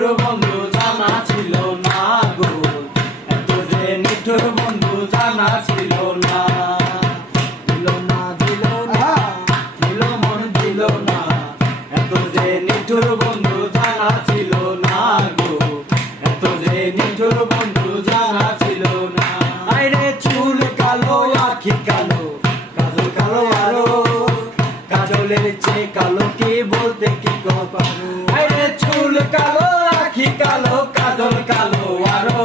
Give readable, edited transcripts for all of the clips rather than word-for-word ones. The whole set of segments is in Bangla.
নিঠুর বন্ধু জানা ছিল না গো, এত যে নিঠুর বন্ধু জানা ছিল না। দিল না দিল না দিল মন দিল না, এত যে নিঠুর বন্ধু জানা ছিল না গো, এত যে নিঠুর বন্ধু জানা ছিল না। আইরে চুল কালো আখি কালো, কাজল কালো আরো, কাজলের চেয়ে কালো কি বলতে কি পারো। আইরে চুল কালো আখি কালো, কাজল কালো আরো,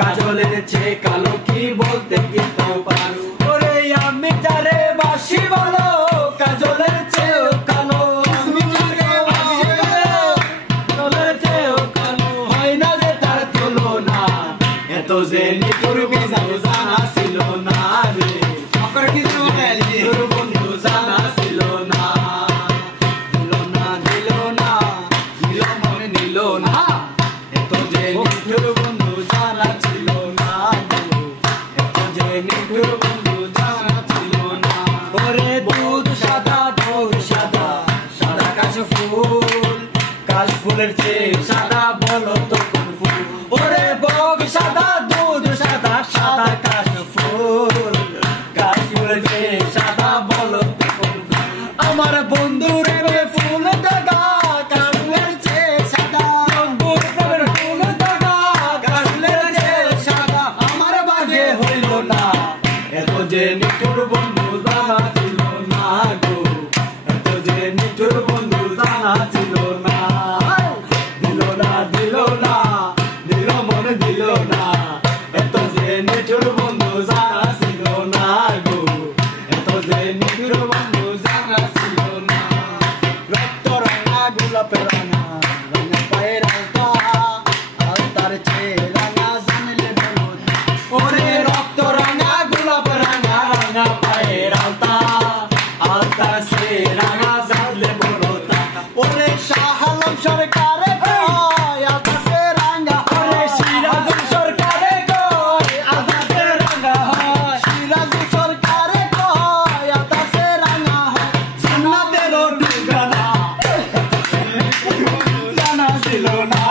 কাজলের চেয়ে কালো কি বলতে কি পারো। ওরে আমি যারে বাসি বলো, কাজলের চেয়েও কালো, আমি যারে বাসি বলো, কাজলের চেয়েও কালো, হয় না যে তার তুলনা, এত যে নিঠুর বন্ধু জানা ছিল না রে। নিঠুর বন্ধু জানা ছিল না, দিল না দিল না দিল মন নিল না, এত যে নিঠুর বন্ধু জানা ছিল না গো, এত যে নিঠুর বন্ধু জানা ছিল না। ওরে দুধ সাদা সাদা কাশ ফুল, কাশ ফুলের চেয়ে সাদা বলো তো কোন ফুল। ওরে বগ সাদা দুধ সাদা সাদা কাশ ফুল, কাশ ফুলের চেয়ে সাদা বলো তো কোন ফুল। আমার বন্ধুর ফুল দাদা কাশ ফুলের চেয়ে সাদা, বন্ধুর ফুল দাদা কাশ ফুলের চেয়ে সাদা, আমার বাগে হইল না, এত যে নিঠুর বন্ধু জানা ছিল না গো, এত যে নিঠুর বন্ধু জানা ছিল না। দিল না দিল না দিল মন দিল না, এত যে নিঠুর বন্ধু জানা ছিল না গো, এত যে নিঠুর বন্ধু জানা ছিল না। রক্ত রাঙা গোলাপ রাঙা, রাঙা পায়ের আলতা, আলতার চেয়ে রাঙা জানলে বলো। ওরে রক্ত রাঙা গোলাপ রাঙা, রাঙা পায়ের আলতা, আলতার চেয়ে রাঙা জানলে বলো। ওরে শাহ আলম সরকারে কয় আকাশে রাঙা, ওরে সিরাজুল সরকারে কয় আকাশে রাঙা হয়, সিরাজুল সরকারে কয় আকাশে রাঙা হয়, জান্নাতেরও ঠিকানা জানা ছিল না।